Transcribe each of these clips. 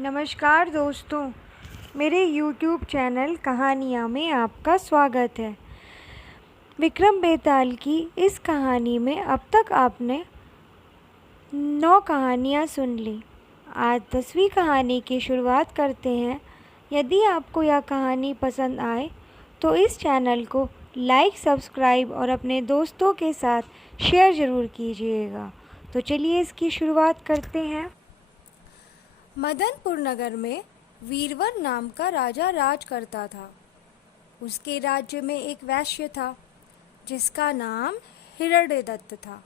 नमस्कार दोस्तों, मेरे YouTube चैनल कहानियाँ में आपका स्वागत है। विक्रम बेताल की इस कहानी में अब तक आपने 9 कहानियाँ सुन ली। आज 10वीं कहानी की शुरुआत करते हैं। यदि आपको यह कहानी पसंद आए तो इस चैनल को लाइक, सब्सक्राइब और अपने दोस्तों के साथ शेयर ज़रूर कीजिएगा। तो चलिए इसकी शुरुआत करते हैं। मदनपुर नगर में वीरवर नाम का राजा राज करता था। उसके राज्य में एक वैश्य था जिसका नाम हिरण्यदत्त था।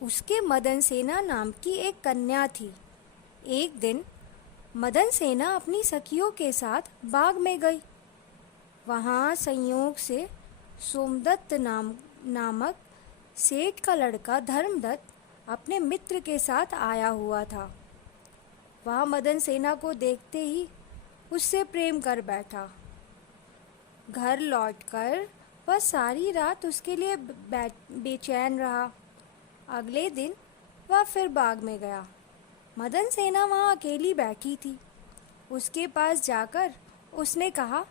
उसके मदन सेना नाम की एक कन्या थी। एक दिन मदन सेना अपनी सखियों के साथ बाग में गई। वहाँ संयोग से सोमदत्त नामक सेठ का लड़का धर्मदत्त अपने मित्र के साथ आया हुआ था। वह मदन सेना को देखते ही उससे प्रेम कर बैठा। घर लौटकर वह सारी रात उसके लिए बेचैन रहा। अगले दिन वह फिर बाग में गया। मदन सेना वहाँ अकेली बैठी थी। उसके पास जाकर उसने कहा,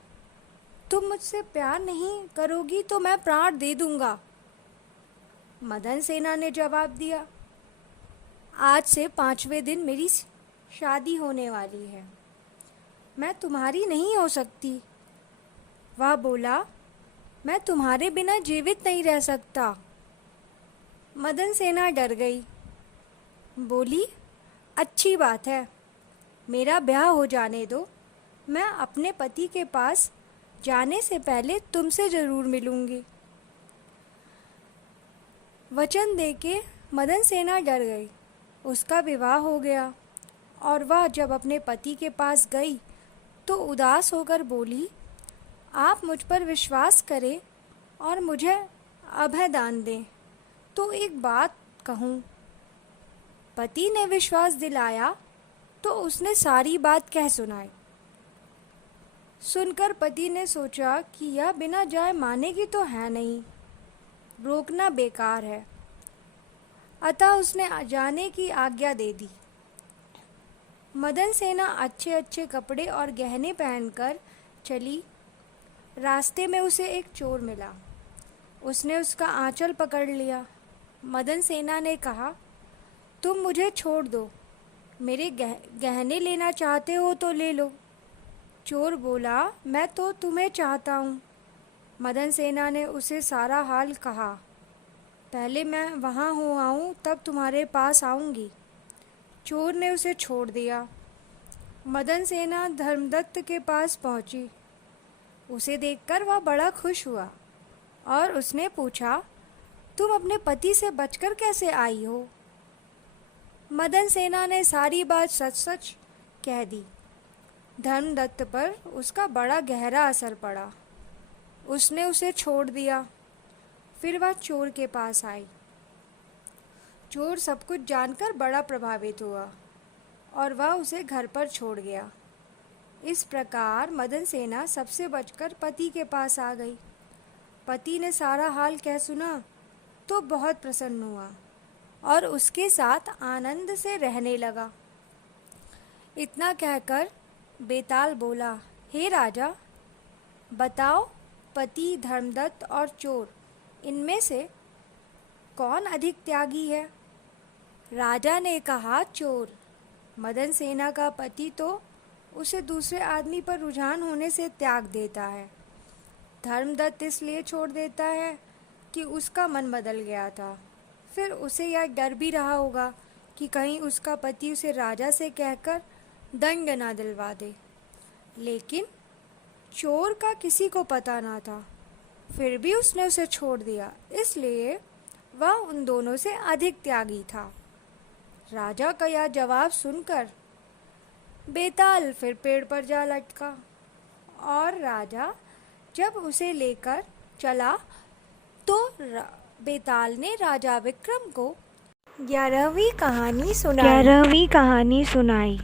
तुम मुझसे प्यार नहीं करोगी तो मैं प्राण दे दूंगा। मदन सेना ने जवाब दिया, आज से 5वें दिन मेरी शादी होने वाली है, मैं तुम्हारी नहीं हो सकती। वह बोला, मैं तुम्हारे बिना जीवित नहीं रह सकता। मदन सेना डर गई। बोली, अच्छी बात है, मेरा ब्याह हो जाने दो। मैं अपने पति के पास जाने से पहले तुमसे ज़रूर मिलूंगी। वचन देके मदन सेना डर गई। उसका विवाह हो गया और वह जब अपने पति के पास गई तो उदास होकर बोली, आप मुझ पर विश्वास करें और मुझे अभय दान दें तो एक बात कहूँ। पति ने विश्वास दिलाया तो उसने सारी बात कह सुनाई। सुनकर पति ने सोचा कि यह बिना जाए मानेगी तो है नहीं, रोकना बेकार है। अतः उसने जाने की आज्ञा दे दी। मदन सेना अच्छे अच्छे कपड़े और गहने पहनकर चली। रास्ते में उसे एक चोर मिला। उसने उसका आंचल पकड़ लिया। मदन सेना ने कहा, तुम मुझे छोड़ दो, मेरे गहने लेना चाहते हो तो ले लो। चोर बोला, मैं तो तुम्हें चाहता हूँ। मदन सेना ने उसे सारा हाल कहा। पहले मैं वहाँ हो आऊँ तब तुम्हारे पास आऊँगी। चोर ने उसे छोड़ दिया। मदन सेना धर्मदत्त के पास पहुंची। उसे देखकर वह बड़ा खुश हुआ और उसने पूछा, तुम अपने पति से बचकर कैसे आई हो? मदन सेना ने सारी बात सच सच कह दी। धर्मदत्त पर उसका बड़ा गहरा असर पड़ा। उसने उसे छोड़ दिया। फिर वह चोर के पास आई। चोर सब कुछ जानकर बड़ा प्रभावित हुआ और वह उसे घर पर छोड़ गया। इस प्रकार मदन सेना सबसे बचकर पति के पास आ गई। पति ने सारा हाल कह सुना तो बहुत प्रसन्न हुआ और उसके साथ आनंद से रहने लगा। इतना कहकर बेताल बोला, हे राजा, बताओ, पति, धर्मदत्त और चोर, इनमें से कौन अधिक त्यागी है? राजा ने कहा, चोर। मदन सेना का पति तो उसे दूसरे आदमी पर रुझान होने से त्याग देता है। धर्मदत्त इसलिए छोड़ देता है कि उसका मन बदल गया था। फिर उसे यह डर भी रहा होगा कि कहीं उसका पति उसे राजा से कहकर दंड ना दिलवा दे। लेकिन चोर का किसी को पता ना था, फिर भी उसने उसे छोड़ दिया, इसलिए वह उन दोनों से अधिक त्यागी था। राजा का यह जवाब सुनकर बेताल फिर पेड़ पर जा लटका और राजा जब उसे लेकर चला तो बेताल ने राजा विक्रम को 11वीं कहानी सुनाई।